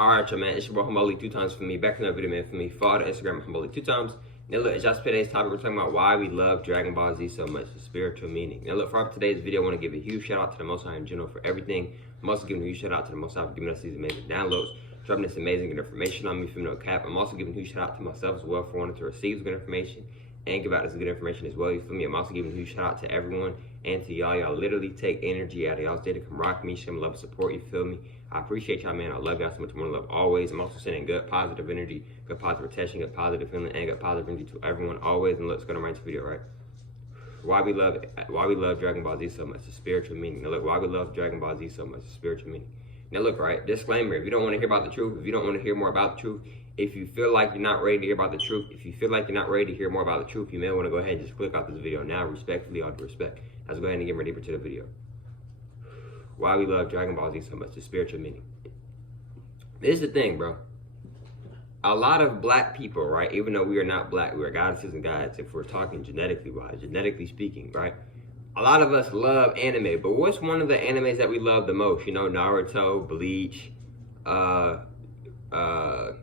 Alright, y'all, man, it's your boy Humboldt 2 times for me. Back in another video, man, for me. Follow the Instagram Humboldt 2 times. Now look, as y'all see today's topic, we're talking about why we love Dragon Ball Z so much, the spiritual meaning. Now look, for today's video, I want to give a huge shout out to the Most High in general for everything. I'm also giving a huge shout out to the Most High for giving us these amazing downloads, dropping this amazing good information on me from no cap. I'm also giving a huge shout out to myself as well for wanting to receive this good information and give out this good information as well. You feel me? I'm also giving a huge shout out to everyone and to y'all. Y'all literally take energy out of y'all's day to come rock me, show me love and support. You feel me? I appreciate y'all, man. I love y'all so much more love always. I'm also sending good positive energy, good positive protection, good positive feeling, and good positive energy to everyone always. And let's go to right into the video, right? Why we love Dragon Ball Z so much, the spiritual meaning. Now look, why we love Dragon Ball Z so much, the spiritual meaning. Now look, right, disclaimer, if you don't want to hear about the truth, if you don't want to hear more about the truth, if you feel like you're not ready to hear about the truth, if you feel like you're not ready to hear more about the truth, you may want to go ahead and just click off this video now, respectfully, all due respect. Let's go ahead and get more deeper to the video. Why we love Dragon Ball Z so much, the spiritual meaning. This is the thing, bro. A lot of black people, right, even though we are not black, we are goddesses and gods, if we're talking genetically wise, genetically speaking, right? A lot of us love anime, but what's one of the animes that we love the most? You know, Naruto, Bleach,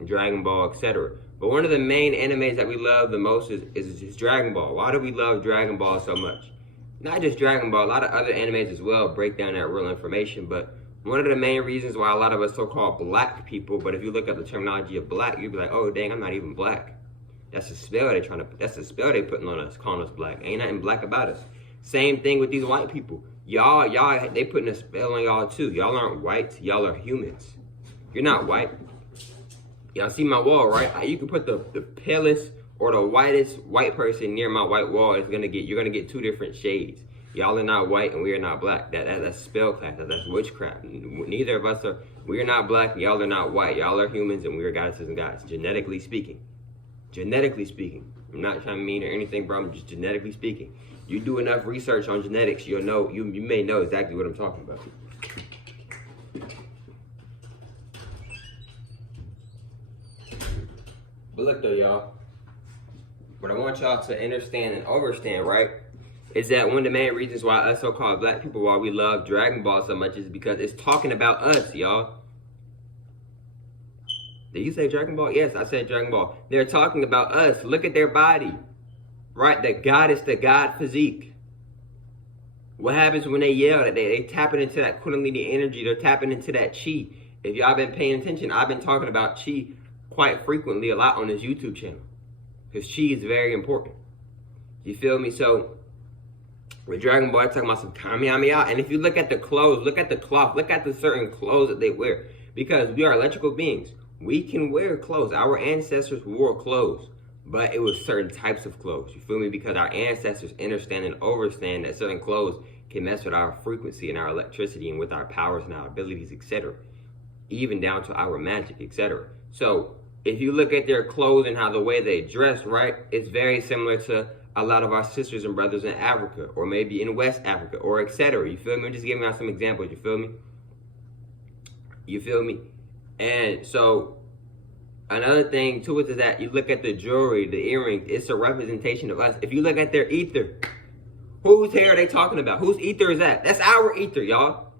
Dragon Ball, etc. But one of the main animes that we love the most is Dragon Ball. Why do we love Dragon Ball so much? Not just Dragon Ball, a lot of other animes as well break down that real information, but one of the main reasons why a lot of us so-called black people, but if you look at the terminology of black, you'd be like, oh dang, I'm not even black. That's the spell they putting on us, calling us black. Ain't nothing black about us. Same thing with these white people. Y'all, they putting a spell on y'all too. Y'all aren't white, y'all are humans. You're not white. Y'all see my wall, right? You can put the palest or the whitest white person near my white wall. You're gonna get two different shades. Y'all are not white and we are not black. That's spell class. That's witchcraft. Neither of us are. We are not black and y'all are not white. Y'all are humans and we are goddesses and gods. Genetically speaking. Genetically speaking. I'm not trying to mean or anything, bro. I'm just genetically speaking. You do enough research on genetics, you'll know. You may know exactly what I'm talking about. But look though, y'all. What I want y'all to understand and overstand, right, is that one of the main reasons why us so-called black people, why we love Dragon Ball so much, is because it's talking about us, y'all. Did you say Dragon Ball? Yes, I said Dragon Ball. They're talking about us. Look at their body, right? The goddess, the god physique. What happens when they yell? They tapping into that Kundalini energy. They're tapping into that chi. If y'all been paying attention, I've been talking about chi quite frequently, a lot on this YouTube channel. Because chi is very important. You feel me? So, with Dragon Ball, I'm talking about some Kamehameha. And if you look at the clothes, look at the cloth, look at the certain clothes that they wear. Because we are electrical beings. We can wear clothes. Our ancestors wore clothes. But it was certain types of clothes. You feel me? Because our ancestors understand and overstand that certain clothes can mess with our frequency and our electricity and with our powers and our abilities, etc. Even down to our magic, etc. So, if you look at their clothes and how the way they dress, right, it's very similar to a lot of our sisters and brothers in Africa, or maybe in West Africa, or etc. You feel me? I'm just giving out some examples. You feel me? You feel me? And so, another thing too is that you look at the jewelry, the earrings, it's a representation of us. If you look at their ether, whose hair are they talking about? Whose ether is that? That's our ether, y'all.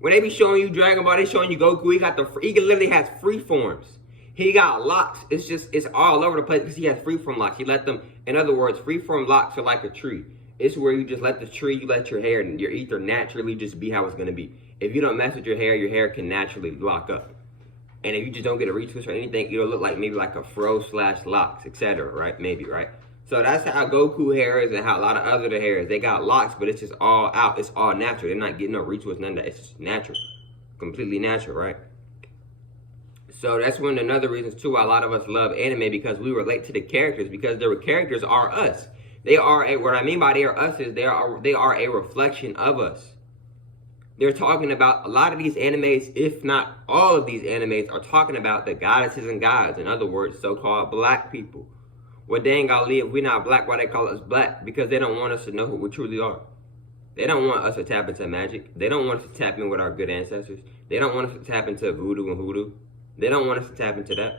When they be showing you Dragon Ball, they showing you Goku, he literally has free forms. He got locks. It's all over the place because he has freeform locks. He let them, in other words, freeform locks are like a tree. It's where you just let the tree, you let your hair and your ether naturally just be how it's going to be. If you don't mess with your hair can naturally lock up. And if you just don't get a retwist or anything, it'll look like maybe like a fro / locks, etc. Right? Maybe, right? So that's how Goku hair is and how a lot of other hair is. They got locks, but it's just all out. It's all natural. They're not getting no retwist, none of that. It's just natural. Completely natural, right? So that's one of another reasons too why a lot of us love anime, because we relate to the characters, because their characters are us. They are what I mean by they are us is they are a reflection of us. They're talking about a lot of these animes, if not all of these animes, are talking about the goddesses and gods. In other words, so-called black people. Well, dang Ali, if we're not black, why they call us black? Because they don't want us to know who we truly are. They don't want us to tap into magic. They don't want us to tap in with our good ancestors. They don't want us to tap into voodoo and hoodoo. They don't want us to tap into that.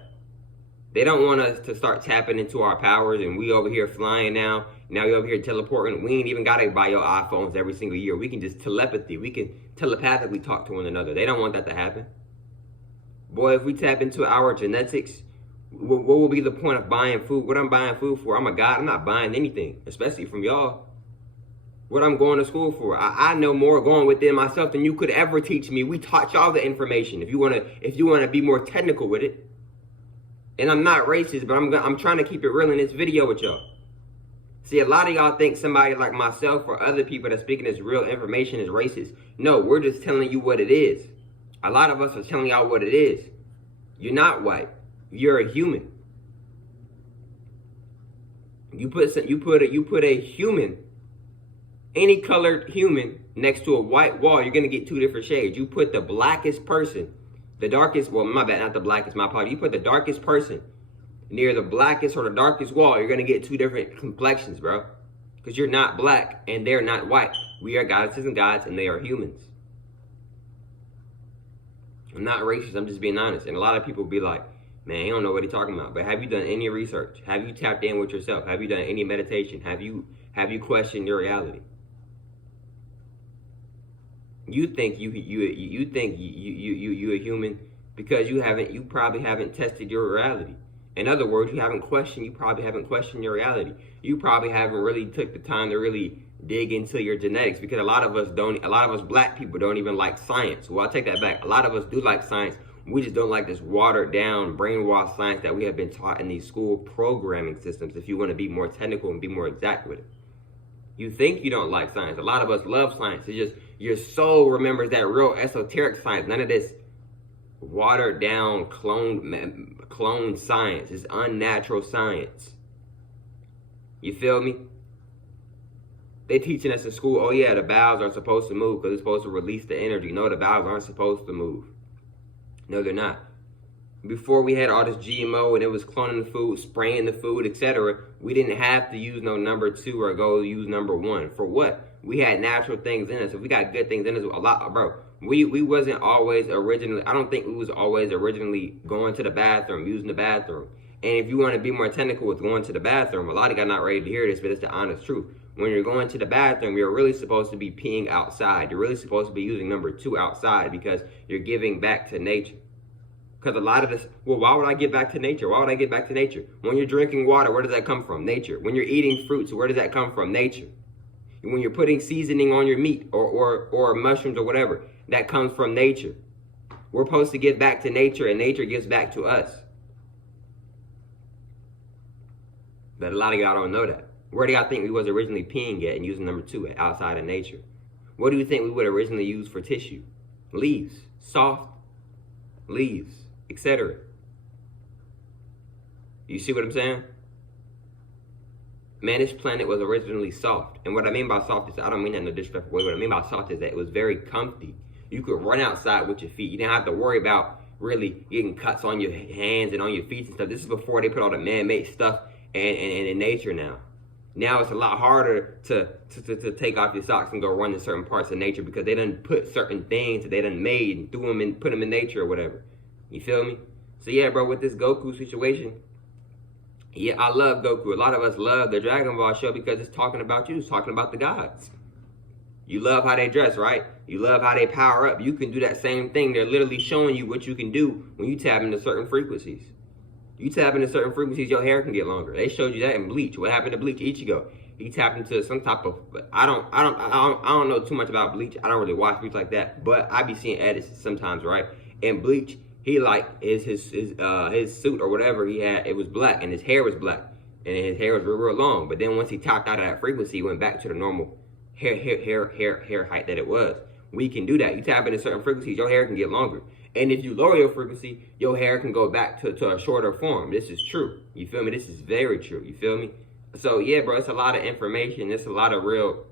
They don't want us to start tapping into our powers and we over here flying now. Now we over here teleporting. We ain't even got to buy your iPhones every single year. We can just telepathy. We can telepathically talk to one another. They don't want that to happen. Boy, if we tap into our genetics, what will be the point of buying food? What I'm buying food for? I'm a God. I'm not buying anything, especially from y'all. What I'm going to school for? I know more going within myself than you could ever teach me. We taught y'all the information. If you wanna be more technical with it. And I'm not racist, but I'm trying to keep it real in this video with y'all. See, a lot of y'all think somebody like myself or other people that's speaking this real information is racist. No, we're just telling you what it is. A lot of us are telling y'all what it is. You're not white. You're a human. You put a human, any colored human, next to a white wall, you're gonna get two different shades. You put the blackest person, the darkest, well, my bad, not the blackest, my apologies. You put the darkest person near the blackest or the darkest wall, you're gonna get two different complexions, bro. Because you're not black and they're not white. We are goddesses and gods and they are humans. I'm not racist, I'm just being honest. And a lot of people be like, man, he don't know what he's talking about. But have you done any research? Have you tapped in with yourself? Have you done any meditation? Have you questioned your reality? You think you a human because you probably haven't tested your reality. In other words, you probably haven't questioned your reality. You probably haven't really took the time to really dig into your genetics, because a lot of us black people don't even like science. Well, I'll take that back. A lot of us do like science. We just don't like this watered down, brainwashed science that we have been taught in these school programming systems, if you want to be more technical and be more exact with it. You think you don't like science. A lot of us love science. It's just your soul remembers that real esoteric science. None of this watered down clone science. It's unnatural science. You feel me? They teaching us in school, oh yeah, the bowels are supposed to move because it's supposed to release the energy. No, the bowels aren't supposed to move. No, they're not. Before we had all this GMO and it was cloning the food, spraying the food, etc., we didn't have to use no number 2 or go use number 1. For what? We had natural things in us. If we got good things in us, a lot, bro. We wasn't always originally, I don't think we was always originally going to the bathroom, using the bathroom. And if you want to be more technical with going to the bathroom, a lot of y'all not ready to hear this, but it's the honest truth. When you're going to the bathroom, you're really supposed to be peeing outside. You're really supposed to be using number 2 outside, because you're giving back to nature. Because a lot of this, well, why would I give back to nature? Why would I give back to nature? When you're drinking water, where does that come from? Nature. When you're eating fruits, where does that come from? Nature. When you're putting seasoning on your meat or mushrooms or whatever, that comes from nature. We're supposed to give back to nature, and nature gives back to us. But a lot of y'all don't know that. Where do y'all think we was originally peeing at and using number 2 at, outside of nature? What do you think we would originally use for tissue? Leaves, soft leaves, etc. You see what I'm saying? Man, this planet was originally soft. And what I mean by soft is, I don't mean that in a disrespectful way. What I mean by soft is that it was very comfy. You could run outside with your feet. You didn't have to worry about really getting cuts on your hands and on your feet and stuff. This is before they put all the man-made stuff and in nature now. Now it's a lot harder to take off your socks and go run in certain parts of nature, because they done put certain things that they done made and threw them and put them in nature or whatever. You feel me? So yeah, bro, with this Goku situation, yeah, I love Goku. A lot of us love the Dragon Ball show because it's talking about you. It's talking about the gods. You love how they dress, right? You love how they power up. You can do that same thing. They're literally showing you what you can do when you tap into certain frequencies. You tap into certain frequencies, your hair can get longer. They showed you that in Bleach. What happened to Bleach? Ichigo. He tapped into some type of, I don't know too much about Bleach. I don't really watch Bleach like that, but I be seeing edits sometimes, right? In Bleach, he like his suit or whatever he had, it was black, and his hair was black, and his hair was real long. But then once he tapped out of that frequency, he went back to the normal hair height that it was. We can do that. You tap into certain frequencies, your hair can get longer. And if you lower your frequency, your hair can go back to a shorter form. This is true. You feel me? This is very true. You feel me? So yeah, bro, it's a lot of information. It's a lot of real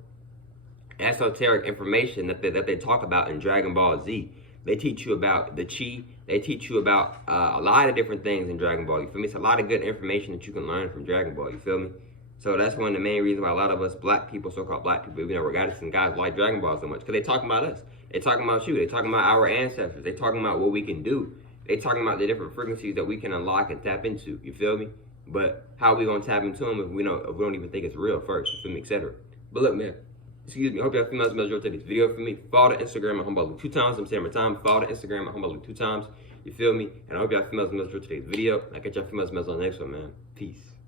esoteric information that they talk about in Dragon Ball Z. They teach you about the chi. They teach you about a lot of different things in Dragon Ball. You feel me? It's a lot of good information that you can learn from Dragon Ball. You feel me? So that's one of the main reasons why a lot of us black people, so-called black people, even though we're goddesses and guys, like Dragon Ball so much. Because they talking about us. They talking about you. They talking about our ancestors. They talking about what we can do. They talking about the different frequencies that we can unlock and tap into. You feel me? But how we gonna tap into them if we don't even think it's real first? You feel me? Etc. But look, man. Excuse me. I hope y'all females enjoyed today's video for me. Follow the Instagram at Humble 2 times. I'm saying my time. Follow the Instagram at Humble 2 times. You feel me? And I hope y'all females enjoyed today's video. I'll catch y'all females on the next one, man. Peace.